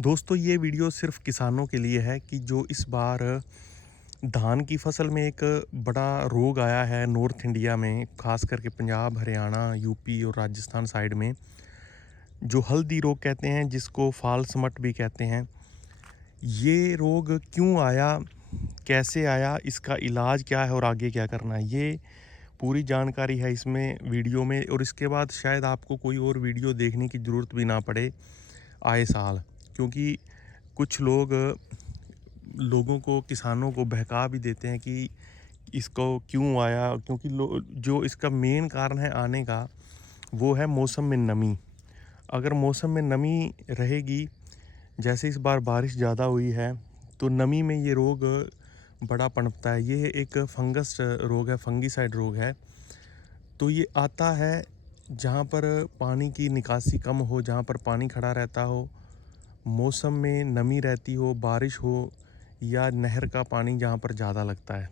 दोस्तों ये वीडियो सिर्फ किसानों के लिए है कि जो इस बार धान की फसल में एक बड़ा रोग आया है नॉर्थ इंडिया में, खास करके पंजाब, हरियाणा, यूपी और राजस्थान साइड में, जो हल्दी रोग कहते हैं, जिसको फाल स्मट भी कहते हैं। ये रोग क्यों आया, कैसे आया, इसका इलाज क्या है और आगे क्या करना है, ये पूरी जानकारी है इसमें वीडियो में। और इसके बाद शायद आपको कोई और वीडियो देखने की ज़रूरत भी ना पड़े आए साल, क्योंकि कुछ लोगों को, किसानों को बहका भी देते हैं कि इसको क्यों आया, क्योंकि जो इसका मेन कारण है आने का, वो है मौसम में नमी। अगर मौसम में नमी रहेगी, जैसे इस बार बारिश ज़्यादा हुई है, तो नमी में ये रोग बड़ा पनपता है। ये एक फंगस रोग है, फंगीसाइड रोग है। तो ये आता है जहाँ पर पानी की निकासी कम हो, जहाँ पर पानी खड़ा रहता हो, मौसम में नमी रहती हो, बारिश हो, या नहर का पानी जहाँ पर ज़्यादा लगता है।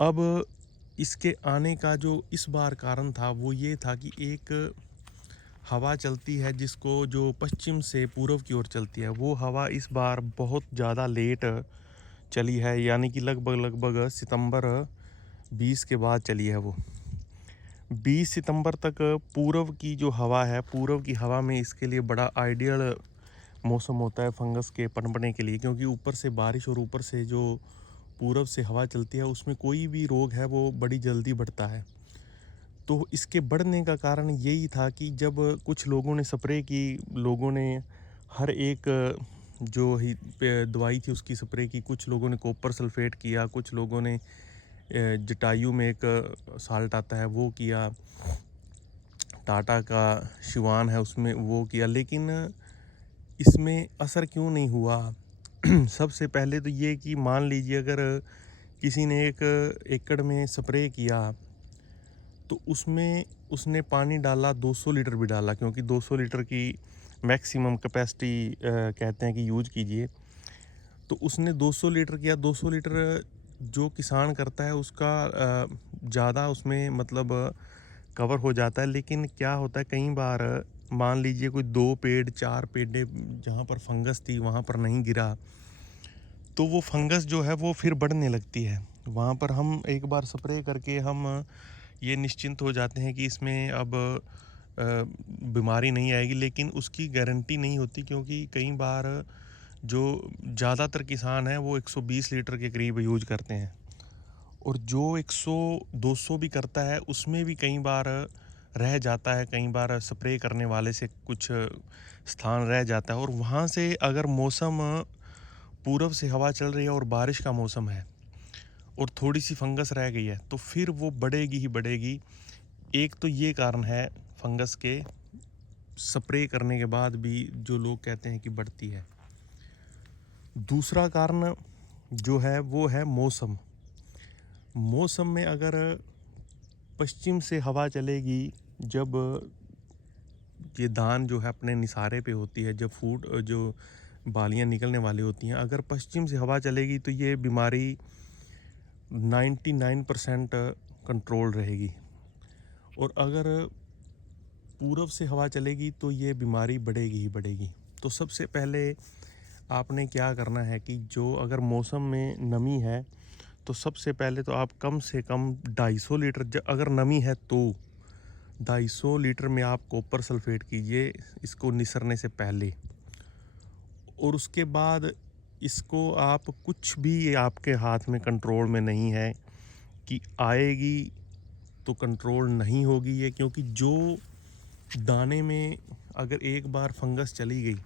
अब इसके आने का जो इस बार कारण था वो ये था कि एक हवा चलती है, जिसको जो पश्चिम से पूर्व की ओर चलती है, वो हवा इस बार बहुत ज़्यादा लेट चली है, यानी कि लगभग सितंबर 20 के बाद चली है। वो 20 सितंबर तक पूर्व की जो हवा है, पूर्व की हवा में इसके लिए बड़ा आइडियल मौसम होता है फंगस के पनपने के लिए, क्योंकि ऊपर से बारिश और ऊपर से जो पूरब से हवा चलती है, उसमें कोई भी रोग है वो बड़ी जल्दी बढ़ता है। तो इसके बढ़ने का कारण यही था कि जब कुछ लोगों ने स्प्रे की, लोगों ने हर एक जो ही दवाई थी उसकी स्प्रे की, कुछ लोगों ने कॉपर सल्फेट किया, कुछ लोगों ने जटायु में एक साल्ट आता है वो किया, टाटा का शिवान है उसमें वो किया, लेकिन इसमें असर क्यों नहीं हुआ? सबसे पहले तो ये कि मान लीजिए अगर किसी ने 1 एकड़ में स्प्रे किया, तो उसमें उसने पानी डाला, 200 लीटर भी डाला, क्योंकि 200 लीटर की मैक्सिमम कैपेसिटी कहते हैं कि यूज कीजिए। तो उसने 200 लीटर किया, 200 लीटर जो किसान करता है उसका ज़्यादा उसमें मतलब कवर हो जाता है। लेकिन क्या होता है, कई बार मान लीजिए कोई 2 पेड़ 4 पेड़े जहाँ पर फंगस थी वहाँ पर नहीं गिरा, तो वो फंगस जो है वो फिर बढ़ने लगती है। वहाँ पर हम एक बार स्प्रे करके हम ये निश्चिंत हो जाते हैं कि इसमें अब बीमारी नहीं आएगी, लेकिन उसकी गारंटी नहीं होती, क्योंकि कई बार जो ज़्यादातर किसान हैं वो 120 लीटर के करीब यूज करते हैं, और जो 100-200 भी करता है उसमें भी कई बार रह जाता है, कई बार स्प्रे करने वाले से कुछ स्थान रह जाता है। और वहाँ से अगर मौसम पूरब से हवा चल रही है और बारिश का मौसम है और थोड़ी सी फंगस रह गई है, तो फिर वो बढ़ेगी ही बढ़ेगी। एक तो ये कारण है फंगस के स्प्रे करने के बाद भी जो लोग कहते हैं कि बढ़ती है। दूसरा कारण जो है वो है मौसम। मौसम में अगर पश्चिम से हवा चलेगी, जब ये धान जो है अपने निसारे पे होती है, जब फूट जो बालियाँ निकलने वाली होती हैं, अगर पश्चिम से हवा चलेगी तो ये बीमारी 99% कंट्रोल रहेगी। और अगर पूरब से हवा चलेगी तो ये बीमारी बढ़ेगी ही बढ़ेगी। तो सबसे पहले आपने क्या करना है कि जो अगर मौसम में नमी है, तो सबसे पहले तो आप कम से कम 250 लीटर, अगर नमी है तो 250 लीटर में आप कॉपर सल्फेट कीजिए इसको निसरने से पहले। और उसके बाद इसको आप, कुछ भी आपके हाथ में कंट्रोल में नहीं है कि आएगी तो कंट्रोल नहीं होगी ये, क्योंकि जो दाने में अगर एक बार फंगस चली गई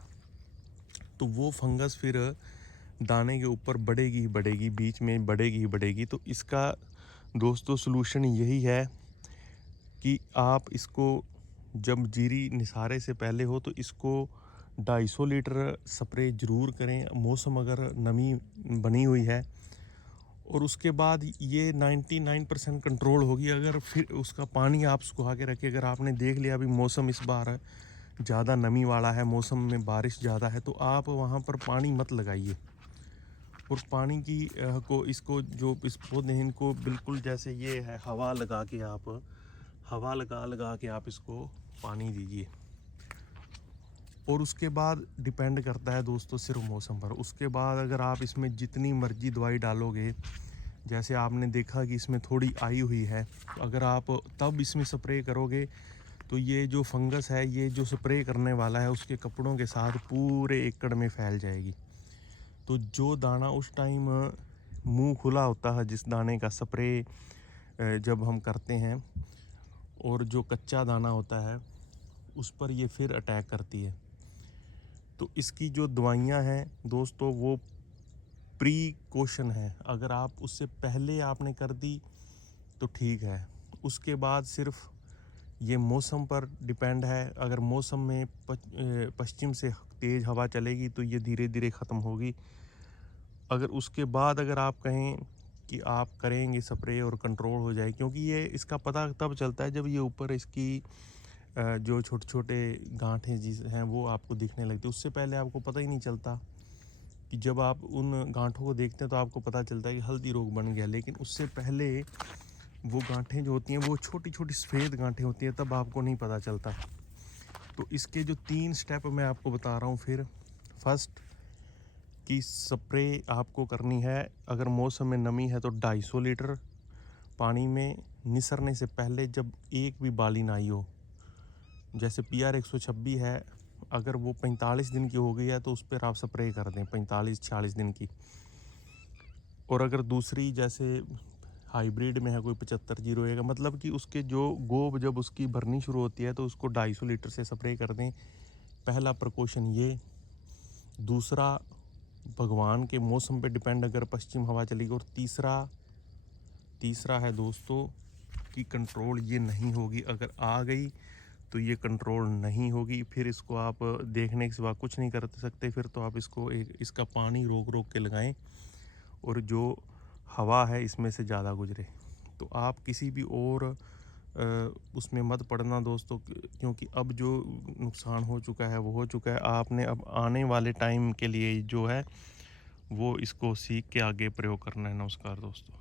तो वो फंगस फिर दाने के ऊपर बढ़ेगी ही बढ़ेगी, बीच में बढ़ेगी ही बढ़ेगी। तो इसका दोस्तों सलूशन यही है कि आप इसको जब जीरी निसारे से पहले हो तो इसको 250 लीटर स्प्रे ज़रूर करें, मौसम अगर नमी बनी हुई है। और उसके बाद ये 99% कंट्रोल होगी अगर फिर उसका पानी आप सुखा के रखिए। अगर आपने देख लिया अभी मौसम इस बार ज़्यादा नमी वाला है, मौसम में बारिश ज़्यादा है, तो आप वहाँ पर पानी मत लगाइए। और पानी की को इसको जो इस पौधे हैं इनको बिल्कुल जैसे ये है, हवा लगा के आप, हवा लगा लगा के आप इसको पानी दीजिए। और उसके बाद डिपेंड करता है दोस्तों सिर्फ मौसम पर। उसके बाद अगर आप इसमें जितनी मर्जी दवाई डालोगे, जैसे आपने देखा कि इसमें थोड़ी आई हुई है, तो अगर आप तब इसमें स्प्रे करोगे तो ये जो फंगस है, ये जो स्प्रे करने वाला है उसके कपड़ों के साथ पूरे एकड़ में फैल जाएगी। तो जो दाना उस टाइम मुंह खुला होता है, जिस दाने का स्प्रे जब हम करते हैं, और जो कच्चा दाना होता है उस पर ये फिर अटैक करती है। तो इसकी जो दवाइयाँ हैं दोस्तों वो प्रीकॉशन है। अगर आप उससे पहले आपने कर दी तो ठीक है, उसके बाद सिर्फ ये मौसम पर डिपेंड है। अगर मौसम में पश्चिम से तेज़ हवा चलेगी तो ये धीरे धीरे ख़त्म होगी। अगर उसके बाद अगर आप कहें कि आप करेंगे स्प्रे और कंट्रोल हो जाए, क्योंकि ये इसका पता तब चलता है जब ये ऊपर इसकी जो छोटे छोटे गांठें जिस हैं वो आपको दिखने लगती है। उससे पहले आपको पता ही नहीं चलता। कि जब आप उन गांठों को देखते हैं तो आपको पता चलता है कि हल्दी रोग बन गया, लेकिन उससे पहले वो गांठें जो होती हैं वो छोटी छोटी सफ़ेद गांठें होती हैं, तब आपको नहीं पता चलता। तो इसके जो 3 स्टेप मैं आपको बता रहा हूँ फिर। फर्स्ट कि स्प्रे आपको करनी है, अगर मौसम में नमी है तो 250 लीटर पानी में निसरने से पहले, जब एक भी बाली ना आई हो। जैसे PR 126 है, अगर वो 45 दिन की हो गई है तो उस पर आप स्प्रे कर दें 45-46 दिन की। और अगर दूसरी जैसे हाइब्रिड में है कोई 7501 का, मतलब कि उसके जो गोब जब उसकी भरनी शुरू होती है तो उसको 250 लीटर से स्प्रे कर दें। पहला प्रिकॉशन ये। दूसरा, भगवान के मौसम पे डिपेंड, अगर पश्चिम हवा चलेगी। और तीसरा है दोस्तों कि कंट्रोल ये नहीं होगी, अगर आ गई तो ये कंट्रोल नहीं होगी, फिर इसको आप देखने के सिवा कुछ नहीं कर सकते। फिर तो आप इसको इसका पानी रोक रोक के लगाएं, और जो हवा है इसमें से ज़्यादा गुजरे। तो आप किसी भी और उसमें मत पड़ना दोस्तों, क्योंकि अब जो नुकसान हो चुका है वो हो चुका है। आपने अब आने वाले टाइम के लिए जो है वो इसको सीख के आगे प्रयोग करना है। नमस्कार दोस्तों।